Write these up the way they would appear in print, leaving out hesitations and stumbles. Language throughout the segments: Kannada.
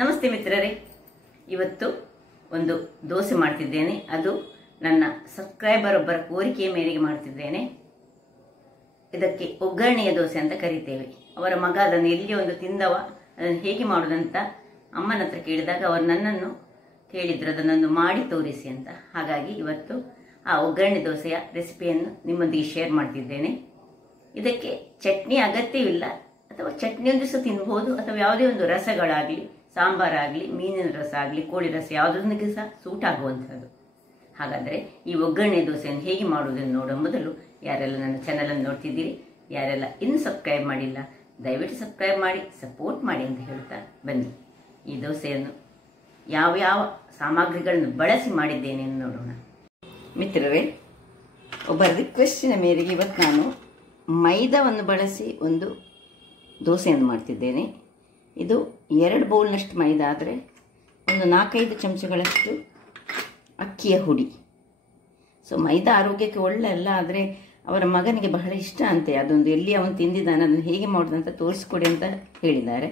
ನಮಸ್ತೆ ಮಿತ್ರರೇ, ಇವತ್ತು ಒಂದು ದೋಸೆ ಮಾಡ್ತಿದ್ದೇನೆ. ಅದು ನನ್ನ ಸಬ್ಸ್ಕ್ರೈಬರ್ ಒಬ್ಬರ ಕೋರಿಕೆಯ ಮೇರೆಗೆ ಮಾಡ್ತಿದ್ದೇನೆ. ಇದಕ್ಕೆ ಒಗ್ಗರಣೆಯ ದೋಸೆ ಅಂತ ಕರಿತೇವೆ. ಅವರ ಮಗ ಅದನ್ನು ಎಲ್ಲಿ ಒಂದು ತಿಂದವ, ಅದನ್ನು ಹೇಗೆ ಮಾಡೋದಂತ ಅಮ್ಮನ ಹತ್ರ ಕೇಳಿದಾಗ ಅವರು ನನ್ನನ್ನು ಕೇಳಿದ್ರು ಅದನ್ನೊಂದು ಮಾಡಿ ತೋರಿಸಿ ಅಂತ. ಹಾಗಾಗಿ ಇವತ್ತು ಆ ಒಗ್ಗರಣೆ ದೋಸೆಯ ರೆಸಿಪಿಯನ್ನು ನಿಮ್ಮೊಂದಿಗೆ ಶೇರ್ ಮಾಡ್ತಿದ್ದೇನೆ. ಇದಕ್ಕೆ ಚಟ್ನಿ ಅಗತ್ಯವಿಲ್ಲ, ಅಥವಾ ಚಟ್ನಿಯೊಂದು ಸಹ ತಿನ್ಬೋದು, ಅಥವಾ ಯಾವುದೇ ಒಂದು ರಸಗಳಾಗಲಿ, ಸಾಂಬಾರಾಗಲಿ, ಮೀನಿನ ರಸ ಆಗಲಿ, ಕೋಳಿ ರಸ ಯಾವುದೊಂದಿಗೆ ಸಹ ಸೂಟ್ ಆಗುವಂಥದ್ದು. ಹಾಗಾದರೆ ಈ ಒಗ್ಗರಣೆ ದೋಸೆಯನ್ನು ಹೇಗೆ ಮಾಡುವುದನ್ನು ನೋಡುವ ಮೊದಲು ಯಾರೆಲ್ಲ ನನ್ನ ಚಾನಲನ್ನು ನೋಡ್ತಿದ್ದೀರಿ, ಯಾರೆಲ್ಲ ಇನ್ನೂ ಸಬ್ಸ್ಕ್ರೈಬ್ ಮಾಡಿಲ್ಲ, ದಯವಿಟ್ಟು ಸಬ್ಸ್ಕ್ರೈಬ್ ಮಾಡಿ ಸಪೋರ್ಟ್ ಮಾಡಿ ಅಂತ ಹೇಳ್ತಾ ಬನ್ನಿ ಈ ದೋಸೆಯನ್ನು ಯಾವ ಸಾಮಗ್ರಿಗಳನ್ನು ಬಳಸಿ ಮಾಡಿದ್ದೇನೆ ಎಂದು ನೋಡೋಣ. ಮಿತ್ರರೇ, ಒಬ್ಬ ರಿಕ್ವೆಸ್ಟಿನ ಮೇರೆಗೆ ಇವತ್ತು ನಾನು ಮೈದಾವನ್ನು ಬಳಸಿ ಒಂದು ದೋಸೆಯನ್ನು ಮಾಡ್ತಿದ್ದೇನೆ. ಇದು 2 ಬೌಲ್ನಷ್ಟು ಮೈದಾ ಆದರೆ ಒಂದು 4-5 ಚಮಚಗಳಷ್ಟು ಅಕ್ಕಿಯ ಹುಡಿ. ಸೊ ಮೈದಾ ಆರೋಗ್ಯಕ್ಕೆ ಒಳ್ಳೆ ಅಲ್ಲ, ಆದರೆ ಅವರ ಮಗನಿಗೆ ಬಹಳ ಇಷ್ಟ ಅಂತೆ. ಅದೊಂದು ಎಲ್ಲಿ ಅವನು ತಿಂದಿದ್ದಾನೆ, ಅದನ್ನು ಹೇಗೆ ಮಾಡೋದಂತ ತೋರಿಸ್ಕೊಡಿ ಅಂತ ಹೇಳಿದ್ದಾರೆ.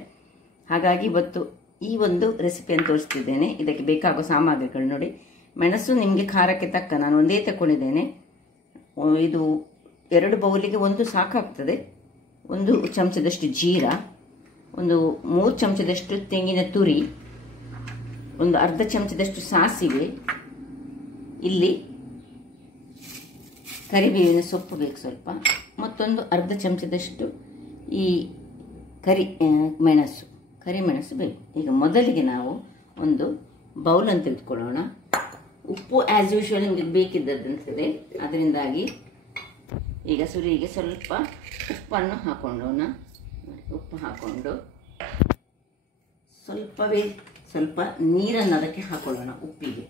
ಹಾಗಾಗಿ ಇವತ್ತು ಈ ಒಂದು ರೆಸಿಪಿಯನ್ನು ತೋರಿಸ್ತಿದ್ದೇನೆ. ಇದಕ್ಕೆ ಬೇಕಾಗುವ ಸಾಮಗ್ರಿಗಳು ನೋಡಿ. ಮೆಣಸು ನಿಮಗೆ ಖಾರಕ್ಕೆ ತಕ್ಕ ನಾನು ಒಂದೇ ತಗೊಂಡಿದ್ದೇನೆ. ಇದು 2 ಬೌಲಿಗೆ ಒಂದು ಸಾಕಾಗ್ತದೆ. 1 ಚಮಚದಷ್ಟು ಜೀರಾ, ಒಂದು 3 ಚಮಚದಷ್ಟು ತೆಂಗಿನ ತುರಿ, ಒಂದು ಅರ್ಧ ಚಮಚದಷ್ಟು ಸಾಸಿವೆ, ಇಲ್ಲಿ ಕರಿಬೇವಿನ ಸೊಪ್ಪು ಬೇಕು ಸ್ವಲ್ಪ, ಮತ್ತೊಂದು ಅರ್ಧ ಚಮಚದಷ್ಟು ಈ ಕರಿಮೆಣಸು ಬೇಕು. ಈಗ ಮೊದಲಿಗೆ ನಾವು ಒಂದು ಬೌಲನ್ನು ತೆಗೆದುಕೊಳ್ಳೋಣ. ಉಪ್ಪು ಆಸ್ ಯೂಶುವಲ್ ನಿಮಗೆ ಬೇಕಿದ್ದದಂತದೆ, ಅದರಿಂದಾಗಿ ಈಗ ಸುರಿಗೆ ಸ್ವಲ್ಪ ಉಪ್ಪನ್ನು ಹಾಕೊಂಡೋಣ. ಉಪ್ಪು ಹಾಕೊಂಡು ಸ್ವಲ್ಪ ನೀರನ್ನು ಅದಕ್ಕೆ ಹಾಕೊಳ್ಳೋಣ. ಉಪ್ಪಿಗೆ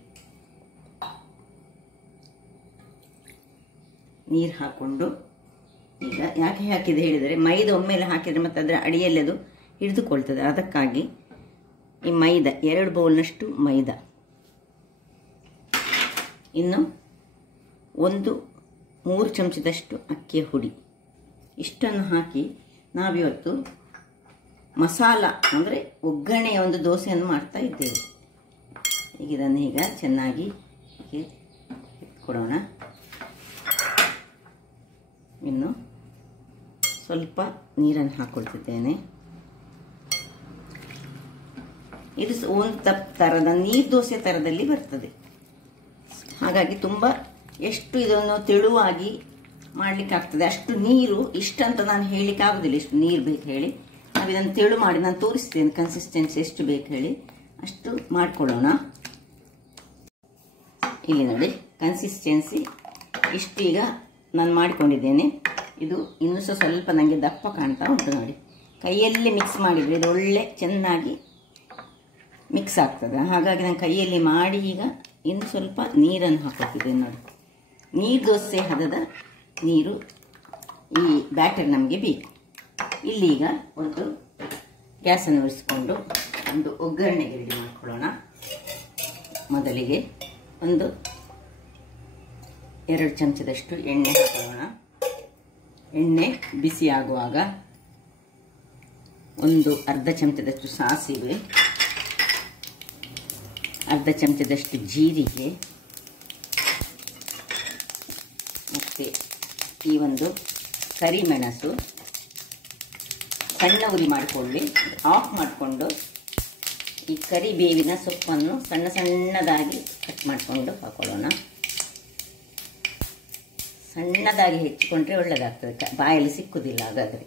ನೀರು ಹಾಕೊಂಡು, ಈಗ ಯಾಕೆ ಹಾಕಿದೆ ಹೇಳಿದರೆ ಮೈದಾ ಒಮ್ಮೆಲೆ ಹಾಕಿದರೆ ಮತ್ತು ಅದರ ಅಡಿಯಲ್ಲಿ ಅದು ಹಿಡಿದುಕೊಳ್ತದೆ. ಅದಕ್ಕಾಗಿ ಈ ಮೈದಾ 2 ಬೌಲ್ನಷ್ಟು ಮೈದಾ, ಇನ್ನು 3 ಚಮಚದಷ್ಟು ಅಕ್ಕಿಯ ಹುಡಿ, ಇಷ್ಟನ್ನು ಹಾಕಿ ನಾವಿವತ್ತು ಮಸಾಲ ಅಂದರೆ ಒಗ್ಗರಣೆಯ ಒಂದು ದೋಸೆಯನ್ನು ಮಾಡ್ತಾ ಇದ್ದೇವೆ. ಈಗ ಇದನ್ನು ಈಗ ಚೆನ್ನಾಗಿ ಕೊಡೋಣ. ಇನ್ನು ಸ್ವಲ್ಪ ನೀರನ್ನು ಹಾಕ್ಕೊಳ್ತಿದ್ದೇನೆ. ಇದು ಒಂದು ಥರದ ನೀರು ದೋಸೆ ಥರದಲ್ಲಿ ಬರ್ತದೆ. ಹಾಗಾಗಿ ತುಂಬ ಎಷ್ಟು ಇದನ್ನು ತೆಳುವಾಗಿ ಮಾಡಲಿಕ್ಕೆ ಆಗ್ತದೆ ಅಷ್ಟು ನೀರು ಇಷ್ಟಂತ ನಾನು ಹೇಳಲಿಕ್ಕೆ ಆಗೋದಿಲ್ಲ, ಎಷ್ಟು ನೀರು ಬೇಕು ಹೇಳಿ. ನಾವು ಇದನ್ನು ತೆಳು ಮಾಡಿ ನಾನು ತೋರಿಸ್ತೇನೆ ಕನ್ಸಿಸ್ಟೆನ್ಸಿ ಎಷ್ಟು ಬೇಕು ಹೇಳಿ, ಅಷ್ಟು ಮಾಡಿಕೊಡೋಣ. ಇಲ್ಲಿ ನೋಡಿ ಕನ್ಸಿಸ್ಟೆನ್ಸಿ ಇಷ್ಟೀಗ ನಾನು ಮಾಡಿಕೊಂಡಿದ್ದೇನೆ. ಇದು ಇನ್ನೂ ಸಹ ಸ್ವಲ್ಪ ನನಗೆ ದಪ್ಪ ಕಾಣ್ತಾ ಉಂಟು ನೋಡಿ. ಕೈಯಲ್ಲಿ ಮಿಕ್ಸ್ ಮಾಡಿದರೆ ಇದು ಒಳ್ಳೆ ಚೆನ್ನಾಗಿ ಮಿಕ್ಸ್ ಆಗ್ತದೆ. ಹಾಗಾಗಿ ನಾನು ಕೈಯಲ್ಲಿ ಮಾಡಿ ಈಗ ಇನ್ನು ಸ್ವಲ್ಪ ನೀರನ್ನು ಹಾಕೋತಿದ್ದೇನೆ ನೋಡಿ. ನೀರು ದೋಸೆ ಹದದ ನೀರು ಈ ಬ್ಯಾಟರ್ ನಮಗೆ ಬೇಕು. ಇಲ್ಲೀಗ ಒಂದು ಗ್ಯಾಸನ್ನು ಉರಿಸಿಕೊಂಡು ಒಂದು ಒಗ್ಗರಣೆಗೆ ರೆಡಿ ಮಾಡ್ಕೊಳ್ಳೋಣ. ಮೊದಲಿಗೆ ಒಂದು 2 ಚಮಚದಷ್ಟು ಎಣ್ಣೆ ಹಾಕೊಳ್ಳೋಣ. ಎಣ್ಣೆ ಬಿಸಿ ಆಗುವಾಗ ಒಂದು ಅರ್ಧ ಚಮಚದಷ್ಟು ಸಾಸಿವೆ, ಅರ್ಧ ಚಮಚದಷ್ಟು ಜೀರಿಗೆ, ಮತ್ತು ಈ ಒಂದು ಕರಿಮೆಣಸು ಸಣ್ಣ ಉರಿ ಮಾಡಿಕೊಳ್ಳಿ. ಆಫ್ ಮಾಡಿಕೊಂಡು ಈ ಕರಿಬೇವಿನ ಸೊಪ್ಪನ್ನು ಸಣ್ಣದಾಗಿ ಕಟ್ ಮಾಡಿಕೊಂಡು ಹಾಕೊಳ್ಳೋಣ. ಸಣ್ಣದಾಗಿ ಹೆಚ್ಚಿಕೊಂಡ್ರೆ ಒಳ್ಳೆಯದಾಗ್ತದೆ, ಬಾಯಲ್ಲಿ ಸಿಕ್ಕುವುದಿಲ್ಲ. ಹಾಗಾದರೆ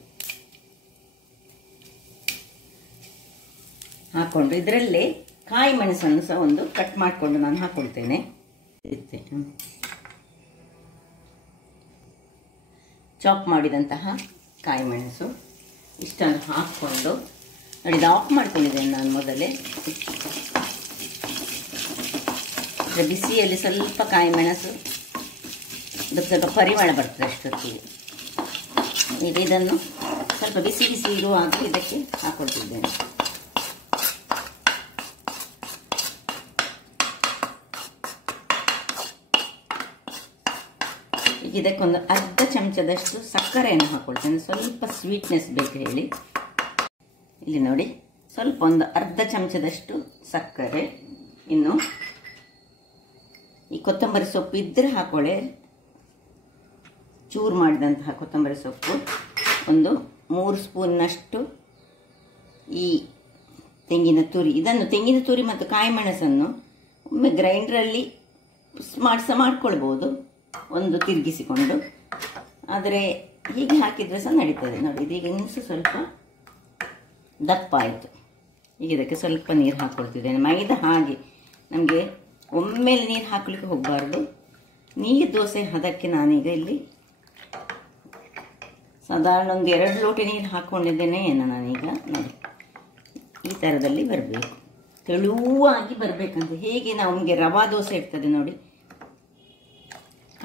ಹಾಕ್ಕೊಂಡು ಇದರಲ್ಲೇ ಕಾಯಿ ಮೆಣಸನ್ನು ಸಹ ಒಂದು ಕಟ್ ಮಾಡಿಕೊಂಡು ನಾನು ಹಾಕ್ಕೊಳ್ತೇನೆ. ಚಾಪ್ ಮಾಡಿದಂತಹ ಕಾಯಿ ಮೆಣಸು ಇಷ್ಟನ್ನು ಹಾಕ್ಕೊಂಡು ನೋಡಿ, ಇದು ಆಫ್ ಮಾಡ್ಕೊಂಡಿದ್ದೇನೆ ನಾನು ಮೊದಲೇ. ಬಿಸಿಯಲ್ಲಿ ಸ್ವಲ್ಪ ಕಾಯಿ ಮೆಣಸು ಅದಕ್ಕೆ ಸ್ವಲ್ಪ ಪರಿಮಳ ಬರ್ತದೆ ಅಷ್ಟೊತ್ತಿಗೆ. ಈಗ ಇದನ್ನು ಸ್ವಲ್ಪ ಬಿಸಿ ಇರುವಾಗ ಇದಕ್ಕೆ ಹಾಕ್ಕೊಳ್ತಿದ್ದೇನೆ. ಈಗ ಇದಕ್ಕೊಂದು ಅರ್ಧ ಚಮಚದಷ್ಟು ಸಕ್ಕರೆಯನ್ನು ಹಾಕ್ಕೊಳ್ತೇನೆ, ಸ್ವಲ್ಪ ಸ್ವೀಟ್ನೆಸ್ ಬೇಕು ಹೇಳಿ. ಇಲ್ಲಿ ನೋಡಿ ಸ್ವಲ್ಪ ಒಂದು ಅರ್ಧ ಚಮಚದಷ್ಟು ಸಕ್ಕರೆ, ಇನ್ನು ಈ ಕೊತ್ತಂಬರಿ ಸೊಪ್ಪು ಇದ್ದರೆ ಹಾಕೊಳ್ಳಿ, ಚೂರು ಮಾಡಿದಂತಹ ಕೊತ್ತಂಬರಿ ಸೊಪ್ಪು, ಒಂದು 3 ಸ್ಪೂನ್ನಷ್ಟು ಈ ತೆಂಗಿನ ತುರಿ. ಇದನ್ನು ತೆಂಗಿನ ತುರಿ ಮತ್ತು ಕಾಯಿ ಮೆಣಸನ್ನು ಒಮ್ಮೆ ಗ್ರೈಂಡ್ರಲ್ಲಿ ಮಾಡ್ಕೊಳ್ಬೋದು, ಒಂದು ತಿರುಗಿಸಿಕೊಂಡು. ಆದರೆ ಹೀಗೆ ಹಾಕಿದರೆ ಸಹ ನಡೀತದೆ ನೋಡಿ. ಇದೀಗ ಇನ್ನೂ ಸ್ವಲ್ಪ ದಪ್ಪ ಆಯಿತು. ಈಗ ಇದಕ್ಕೆ ಸ್ವಲ್ಪ ನೀರು ಹಾಕ್ಕೊಳ್ತಿದ್ದೇನೆ. ಮೈದಾ ಹಾಗೆ ನಮಗೆ ಒಮ್ಮೆಲೆ ನೀರು ಹಾಕಲಿಕ್ಕೆ ಹೋಗಬಾರ್ದು. ನೀರು ದೋಸೆ ಅದಕ್ಕೆ ನಾನೀಗ ಇಲ್ಲಿ ಸಾಧಾರಣ ಒಂದು 2 ಲೋಟ ನೀರು ಹಾಕ್ಕೊಂಡಿದ್ದೇನೆ ನಾನೀಗ. ನೋಡಿ ಈ ಥರದಲ್ಲಿ ಬರಬೇಕು, ತೆಳುವಾಗಿ ಬರಬೇಕಂತ. ಹೇಗೆ ನಮಗೆ ರವಾ ದೋಸೆ ಇರ್ತದೆ ನೋಡಿ,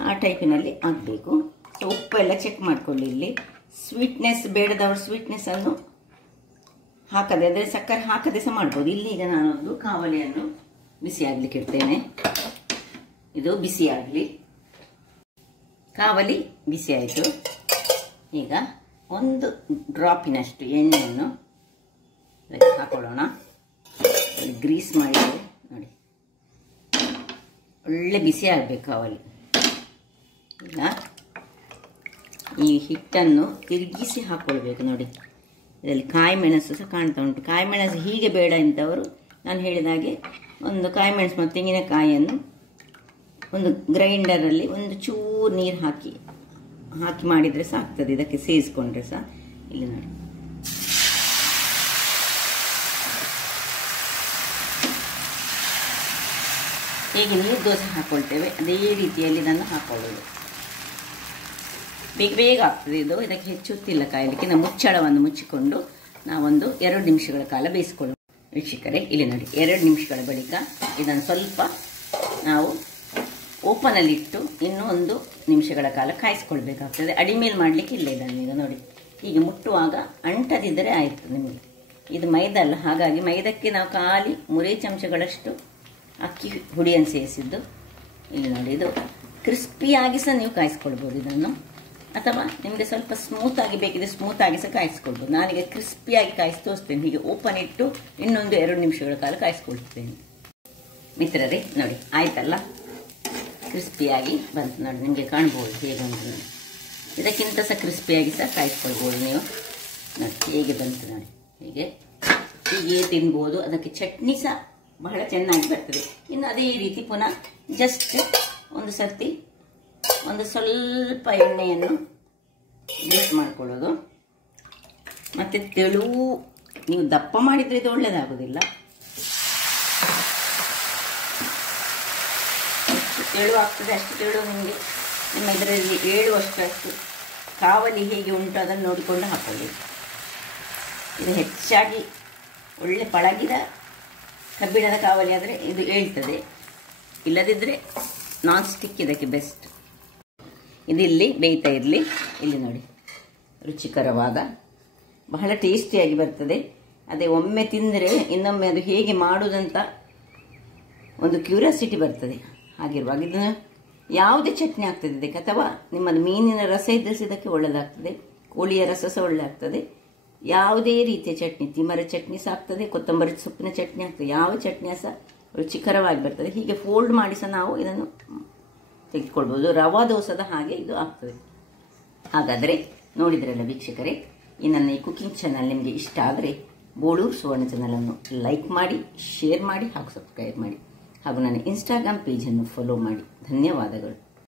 ಆ ಟೈಪಿನಲ್ಲಿ ಆಗಬೇಕು. ಸೊ ಉಪ್ಪೆಲ್ಲ ಚೆಕ್ ಮಾಡಿಕೊಳ್ಳಿ. ಇಲ್ಲಿ ಸ್ವೀಟ್ನೆಸ್ ಬೇಡದವರು ಸ್ವೀಟ್ನೆಸ್ಸನ್ನು ಹಾಕದೆ, ಅಂದರೆ ಸಕ್ಕರೆ ಹಾಕದೆ ಸಹ ಮಾಡ್ಬೋದು. ಇಲ್ಲಿಗ ನಾನೊಂದು ಕಾವಲಿಯನ್ನು ಬಿಸಿ ಆಗಲಿಕ್ಕೆ ಇಡ್ತೇನೆ. ಇದು ಬಿಸಿ ಆಗಲಿ. ಕಾವಲಿ ಬಿಸಿ ಆಯಿತು. ಈಗ ಒಂದು ಡ್ರಾಪಿನಷ್ಟು ಎಣ್ಣೆಯನ್ನು ಹಾಕೊಳ್ಳೋಣ. ಗ್ರೀಸ್ ಮಾಡಿ ನೋಡಿ, ಒಳ್ಳೆ ಬಿಸಿ ಆಗಬೇಕು ಕಾವಲಿ. ಈಗ ಈ ಹಿಟ್ಟನ್ನು ತಿರುಗಿಸಿ ಹಾಕ್ಕೊಳ್ಬೇಕು ನೋಡಿ. ಇದರಲ್ಲಿ ಕಾಯಿ ಮೆಣಸು ಸಹ ಕಾಣ್ತಾ ಉಂಟು. ಕಾಯಿ ಮೆಣಸು ಹೀಗೆ ಬೇಡ ಇಂಥವರು ನಾನು ಹೇಳಿದಾಗೆ ಒಂದು ಕಾಯಿ ಮೆಣಸು ಮತ್ತು ತೆಂಗಿನಕಾಯಿಯನ್ನು ಒಂದು ಗ್ರೈಂಡರಲ್ಲಿ ಒಂದು ಚೂರು ನೀರು ಹಾಕಿ ಮಾಡಿದರೆ ಸಹ ಆಗ್ತದೆ. ಇದಕ್ಕೆ ಸೇರಿಸ್ಕೊಂಡ್ರೆ ಸಹ. ಇಲ್ಲಿ ನೋಡಿ, ಹೇಗೆ ನೀರು ದೋಸೆ ಹಾಕ್ಕೊಳ್ತೇವೆ ಅದೇ ರೀತಿಯಲ್ಲಿ ಇದನ್ನು ಹಾಕೊಳ್ಳೋದು. ಬೇಗ ಬೇಗ ಆಗ್ತದೆ ಇದು. ಇದಕ್ಕೆ ಹೆಚ್ಚುತ್ತಿಲ್ಲ ಕಾಯಲಿಕ್ಕೆ. ನಾವು ಮುಚ್ಚಳವನ್ನು ಮುಚ್ಚಿಕೊಂಡು ನಾವೊಂದು 2 ನಿಮಿಷಗಳ ಕಾಲ ಬೇಯಿಸ್ಕೊಳ್ಳೋಣ. ವೀಕ್ಷಕರೇ ಇಲ್ಲಿ ನೋಡಿ, 2 ನಿಮಿಷಗಳ ಬಳಿಕ ಇದನ್ನು ಸ್ವಲ್ಪ ನಾವು ಓಪನಲ್ಲಿಟ್ಟು ಇನ್ನೂ 1 ನಿಮಿಷಗಳ ಕಾಲ ಕಾಯಿಸ್ಕೊಳ್ಬೇಕಾಗ್ತದೆ. ಅಡಿಮೇಲೆ ಮಾಡಲಿಕ್ಕೆ ಇಲ್ಲ ಇದನ್ನು. ಈಗ ನೋಡಿ, ಹೀಗೆ ಮುಟ್ಟುವಾಗ ಅಂಟದಿದ್ದರೆ ಆಯಿತು ನಿಮಗೆ. ಇದು ಮೈದಾ ಅಲ್ಲ, ಹಾಗಾಗಿ ಮೈದಕ್ಕೆ ನಾವು ಖಾಲಿ 3 ಚಮಚಗಳಷ್ಟು ಅಕ್ಕಿ ಹುಡಿಯನ್ನು ಸೇರಿಸಿದ್ದು. ಇಲ್ಲಿ ನೋಡಿ, ಇದು ಕ್ರಿಸ್ಪಿಯಾಗಿ ಸಹ ನೀವು ಕಾಯಿಸ್ಕೊಳ್ಬೋದು ಇದನ್ನು, ಅಥವಾ ನಿಮಗೆ ಸ್ವಲ್ಪ ಸ್ಮೂತಾಗಿ ಬೇಕಿದ್ರೆ ಸ್ಮೂತಾಗಿ ಸಹ ಕಾಯಿಸ್ಕೊಳ್ಬೋದು. ನಾನೀಗ ಕ್ರಿಸ್ಪಿಯಾಗಿ ಕಾಯಿಸಿ ತೋರಿಸ್ತೇನೆ. ಹೀಗೆ ಓಪನ್ ಇಟ್ಟು ಇನ್ನೊಂದು 2 ನಿಮಿಷಗಳ ಕಾಲ ಕಾಯಿಸ್ಕೊಳ್ತೇನೆ. ಮಿತ್ರರೇ ನೋಡಿ, ಆಯ್ತಲ್ಲ, ಕ್ರಿಸ್ಪಿಯಾಗಿ ಬಂತು ನೋಡಿ. ನಿಮಗೆ ಕಾಣ್ಬೋದು ಹೇಗೆ ಉಂಟು ನೋಡಿ. ಇದಕ್ಕಿಂತ ಸಹ ಕ್ರಿಸ್ಪಿಯಾಗಿ ಸಹ ಕಾಯಿಸ್ಕೊಳ್ಬೋದು ನೀವು ನೋಡಿ. ಹೇಗೆ ಬಂತು ನೋಡಿ. ಹೀಗೆ ತಿನ್ಬೋದು. ಅದಕ್ಕೆ ಚಟ್ನಿ ಸಹ ಬಹಳ ಚೆನ್ನಾಗಿ ಬರ್ತದೆ. ಇನ್ನು ಅದೇ ರೀತಿ ಪುನಃ ಜಸ್ಟ್ ಒಂದು ಸರ್ತಿ ಒಂದು ಸ್ವಲ್ಪ ಎಣ್ಣೆಯನ್ನು ಯೂಸ್ ಮಾಡ್ಕೊಳ್ಳೋದು. ಮತ್ತು ತೆಳುವು ನೀವು ದಪ್ಪ ಮಾಡಿದರೆ ಇದು ಒಳ್ಳೆಯದಾಗೋದಿಲ್ಲ. ಎಷ್ಟು ತೆಳು ಆಗ್ತದೆ ಅಷ್ಟು ತೆಳು ನಿಮಗೆ ನಿಮ್ಮ ಇದರಲ್ಲಿ ಏಳುವಷ್ಟು ಕಾವಲಿ ಹೇಗೆ ಉಂಟು ಅದನ್ನು ನೋಡಿಕೊಂಡು ಹಾಕೊಳ್ಳಿ. ಇದು ಹೆಚ್ಚಾಗಿ ಒಳ್ಳೆ ಪಳಗಿದ ಕಬ್ಬಿಣದ ಕಾವಲಿ ಆದರೆ ಇದು ಏಳ್ತದೆ, ಇಲ್ಲದಿದ್ದರೆ ನಾನ್ ಸ್ಟಿಕ್ ಇದಕ್ಕೆ ಬೆಸ್ಟ್. ಇದಿಲ್ಲಿ ಬೇಯ್ತಾ ಇರಲಿ. ಇಲ್ಲಿ ನೋಡಿ, ರುಚಿಕರವಾದ ಬಹಳ ಟೇಸ್ಟಿಯಾಗಿ ಬರ್ತದೆ. ಅದೇ ಒಮ್ಮೆ ತಿಂದರೆ ಇನ್ನೊಮ್ಮೆ ಅದು ಹೇಗೆ ಮಾಡುವುದಂತ ಒಂದು ಕ್ಯೂರಿಯಾಸಿಟಿ ಬರ್ತದೆ. ಹಾಗಿರುವಾಗ ಇದನ್ನು ಯಾವುದೇ ಚಟ್ನಿ ಆಗ್ತದೆ ಇದಕ್ಕೆ, ಅಥವಾ ನಿಮ್ಮದು ಮೀನಿನ ರಸ ಇದ್ದರೆ ಇದಕ್ಕೆ ಒಳ್ಳೆಯದಾಗ್ತದೆ, ಕೋಳಿಯ ರಸ ಸಹ ಒಳ್ಳೆ ಆಗ್ತದೆ. ಯಾವುದೇ ರೀತಿಯ ಚಟ್ನಿ, ತಿಮರ ಚಟ್ನಿ ಸಹ ಆಗ್ತದೆ, ಕೊತ್ತಂಬರಿ ಸೊಪ್ಪಿನ ಚಟ್ನಿ ಆಗ್ತದೆ, ಯಾವ ಚಟ್ನಿ ಸಹ ರುಚಿಕರವಾಗಿ ಬರ್ತದೆ. ಹೀಗೆ ಫೋಲ್ಡ್ ಮಾಡಿ ಸಹ ನಾವು ಇದನ್ನು ತೆಗೆದುಕೊಳ್ಬೋದು. ರವಾ ದೋಸದ ಹಾಗೆ ಇದು ಆಗ್ತದೆ. ಹಾಗಾದರೆ ನೋಡಿದ್ರಲ್ಲ ವೀಕ್ಷಕರೇ, ಈ ನನ್ನ ಈ ಕುಕಿಂಗ್ ಚಾನಲ್ ನಿಮಗೆ ಇಷ್ಟ ಆದರೆ ಬೋಳೂರು ಸುವರ್ಣ ಚಾನಲನ್ನು ಲೈಕ್ ಮಾಡಿ, ಶೇರ್ ಮಾಡಿ ಹಾಗೂ ಸಬ್ಸ್ಕ್ರೈಬ್ ಮಾಡಿ, ಹಾಗೂ ನನ್ನ ಇನ್ಸ್ಟಾಗ್ರಾಮ್ ಪೇಜನ್ನು ಫಾಲೋ ಮಾಡಿ. ಧನ್ಯವಾದಗಳು.